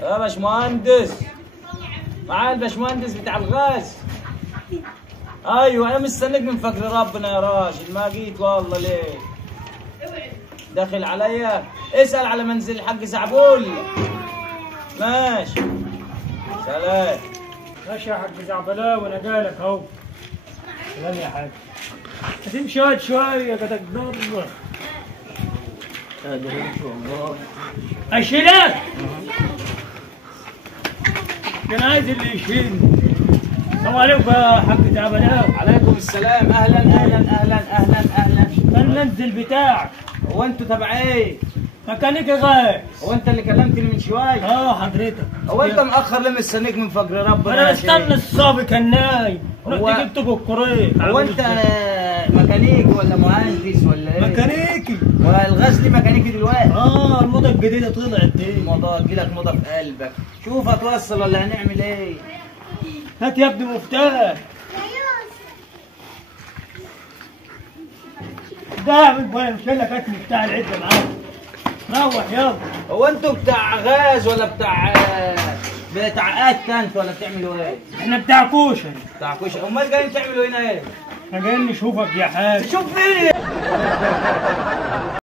يا باشمهندس، معايا الباشمهندس بتاع الغاز. ايوه انا مستنيك من فجر ربنا يا راجل، ما جيت والله ليه؟ داخل عليا؟ اسأل على منزل الحاج زعبول. ماشي، سلام. ماشي يا حاج زعبلاء وانا جايلك اهو. سلام يا حاج. هتمشي شويه كده تقدر. قادر ان شاء الله. اشيلك. كان عايز اللي يشيلني. السلام عليكم يا حاج زعبلاء. عليكم السلام، اهلا اهلا اهلا اهلا اهلا. المنزل بتاعك. هو انتوا تبع ايه؟ ميكانيكي غاز. هو انت اللي كلمتني من شويه؟ حضرتك. هو انت مأخر ليه مستنيك من فجر ربنا؟ انا مستني الصبي كان نايم. هو رحت جبته بالكوريك. هو انت ميكانيكي ولا مهندس ولا ايه؟ ميكانيكي. والغاز ليه ميكانيكي دلوقتي؟ الموضه الجديده طلعت دي. الموضوع تجيلك موضه في قلبك. شوف هتوصل ولا هنعمل ايه؟ هات يا ابني مفتاح. ده من بوين مش لك هات مفتاح العده معاك. روح يلا. هو انتوا بتاع غاز ولا بتاع قات انت ولا بتعملوا ايه؟ احنا بتاع كوشه. بتاع كشري. امال جايين تعملوا هنا ايه؟ احنا جايين نشوفك يا حاج. تشوف فين؟